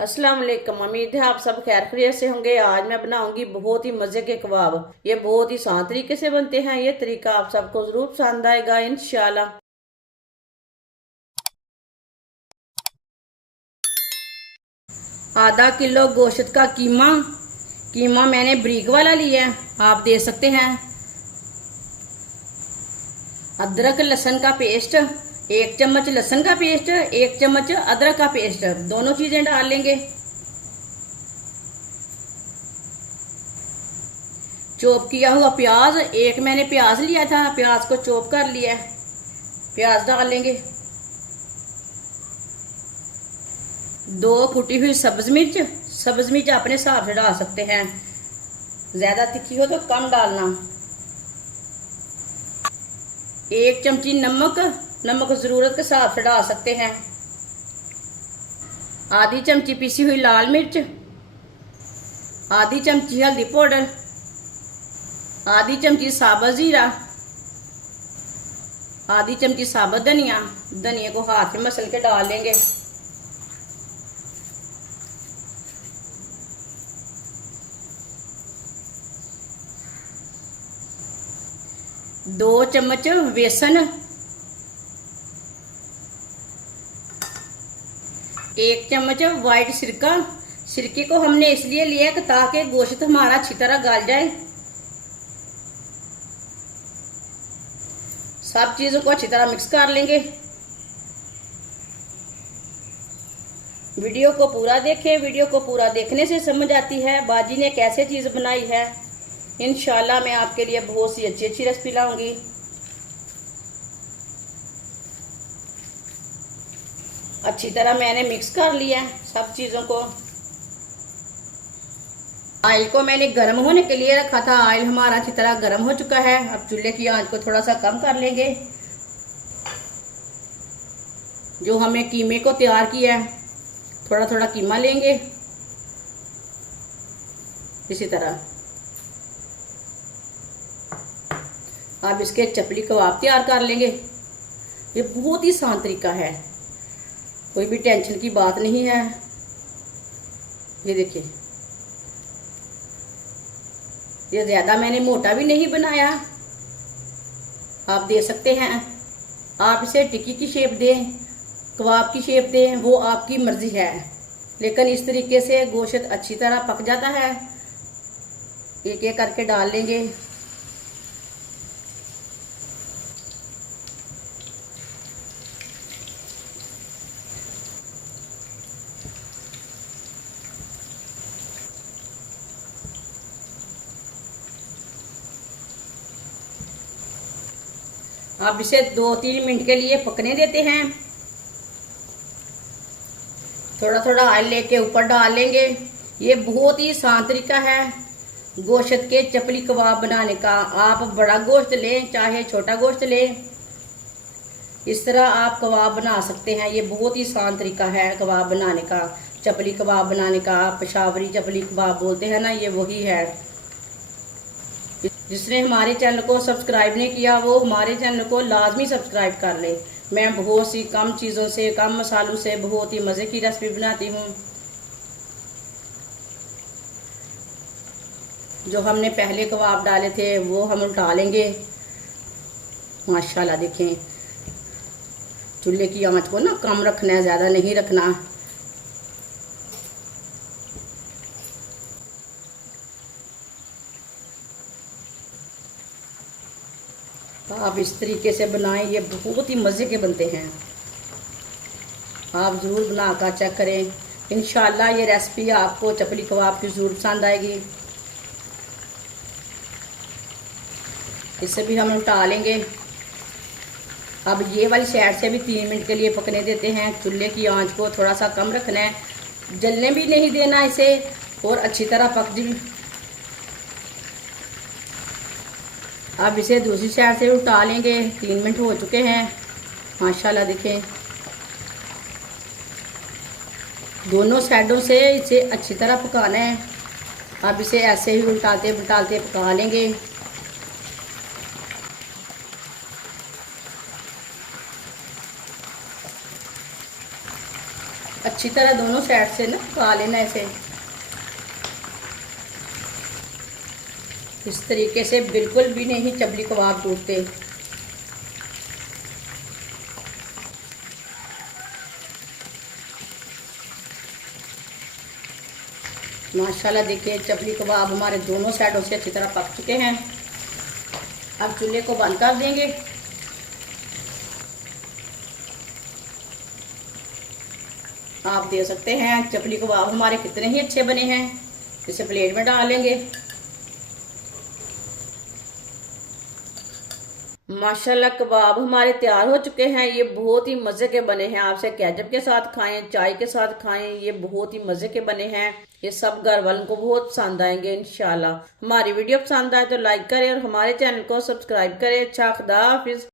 अस्सलाम वालेकुम। उम्मीद है आप सब खैर खैरियत से होंगे। आज मैं बनाऊंगी बहुत ही मजे के कबाब। ये बहुत ही आसान तरीके से बनते हैं। ये तरीका आप सबको जरूर पसंद आएगा इंशाल्लाह। आधा किलो गोश्त का कीमा कीमा मैंने बरीक वाला लिया है, आप दे सकते हैं। अदरक लहसुन का पेस्ट, 1 चम्मच लहसुन का पेस्ट, 1 चम्मच अदरक का पेस्ट, दोनों चीजें डाल लेंगे। चॉप किया हुआ प्याज, एक मैंने प्याज लिया था, प्याज को चॉप कर लिया है, प्याज डाल लेंगे। 2 कुटी हुई सब्ज मिर्च अपने हिसाब से डाल सकते हैं, ज्यादा तीखी हो तो कम डालना। 1 चमची नमक जरूरत के हिसाब से डाल सकते हैं। आधी चमची पिसी हुई लाल मिर्च, आधी चमची हल्दी पाउडर, आधी चमची साबुत जीरा, आधी चमची साबुत धनिया को हाथ में मसल के डाल लेंगे। 2 चम्मच बेसन, 1 चम्मच व्हाइट सिरके को हमने इसलिए लिया कि ताकि गोश्त हमारा अच्छी तरह गल जाए। सब चीजों को अच्छी तरह मिक्स कर लेंगे। वीडियो को पूरा देखें, वीडियो को पूरा देखने से समझ आती है बाजी ने कैसे चीज बनाई है। इंशाल्लाह मैं आपके लिए बहुत सी अच्छी रेसिपी लाऊंगी। अच्छी तरह मैंने मिक्स कर लिया है सब चीजों को। ऑयल को मैंने गर्म होने के लिए रखा था। ऑयल हमारा अच्छी तरह गर्म हो चुका है। अब चूल्हे की आंच को थोड़ा सा कम कर लेंगे। जो हमने कीमे को तैयार किया है, थोड़ा थोड़ा कीमा लेंगे इसी तरह। अब इसके चपली कबाब तैयार कर लेंगे। ये बहुत ही आसान तरीका है, कोई भी टेंशन की बात नहीं है। ये देखिए, ये ज्यादा मैंने मोटा भी नहीं बनाया, आप दे सकते हैं। आप इसे टिक्की की शेप दें, कबाब की शेप दें, वो आपकी मर्जी है, लेकिन इस तरीके से गोश्त अच्छी तरह पक जाता है। एक एक करके डाल लेंगे। अब इसे 2-3 मिनट के लिए पकने देते हैं। थोड़ा थोड़ा ऑयल लेके ऊपर डाल लेंगे। ये बहुत ही आसान तरीका है गोश्त के चपली कबाब बनाने का। आप बड़ा गोश्त लें चाहे छोटा गोश्त लें, इस तरह आप कबाब बना सकते हैं। ये बहुत ही आसान तरीका है कबाब बनाने का, चपली कबाब बनाने का। पेशावरी चपली कबाब बोलते हैं ना, ये वही है। जिसने हमारे चैनल को सब्सक्राइब नहीं किया वो हमारे चैनल को लाजमी सब्सक्राइब कर ले। मैं बहुत सी कम चीज़ों से, कम मसालों से बहुत ही मज़े की रेसिपी बनाती हूँ। जो हमने पहले कबाब डाले थे वो हम उठा लेंगे। माशाल्लाह देखें, चूल्हे की आंच को ना कम रखना है, ज़्यादा नहीं रखना। आप इस तरीके से बनाएं, ये बहुत ही मज़े के बनते हैं। आप ज़रूर बनाकर चेक करें। इंशाल्लाह ये रेसिपी आपको चपली कबाब की ज़रूर पसंद आएगी। इसे भी हम उल्टा लेंगे। अब ये वाली साइड से भी 3 मिनट के लिए पकने देते हैं। चूल्हे की आंच को थोड़ा सा कम रखना है, जलने भी नहीं देना इसे, और अच्छी तरह पक जाए। अब इसे दूसरी साइड से उल्टा लेंगे। 3 मिनट हो चुके हैं। माशाल्लाह देखें, दोनों साइडों से इसे अच्छी तरह पकाना है। अब इसे ऐसे ही उल्टाते पलटाते पका लेंगे। अच्छी तरह दोनों साइड से ना पका लेना इसे। इस तरीके से बिल्कुल भी नहीं चपली कबाब टूटते। माशाल्लाह देखिए चपली कबाब हमारे दोनों साइडों से अच्छी तरह पक चुके हैं। अब चूल्हे को बंद कर देंगे। आप देख सकते हैं चपली कबाब हमारे कितने ही अच्छे बने हैं। इसे प्लेट में डाल लेंगे। माशाल्लाह कबाब हमारे तैयार हो चुके हैं। ये बहुत ही मज़े के बने हैं। आपसे केचप के साथ खाएं, चाय के साथ खाएं, ये बहुत ही मज़े के बने हैं। ये सब घर वालों को बहुत पसंद आएंगे इंशाल्लाह। हमारी वीडियो पसंद आए तो लाइक करें और हमारे चैनल को सब्सक्राइब करें। अच्छा, खुदा हाफिज।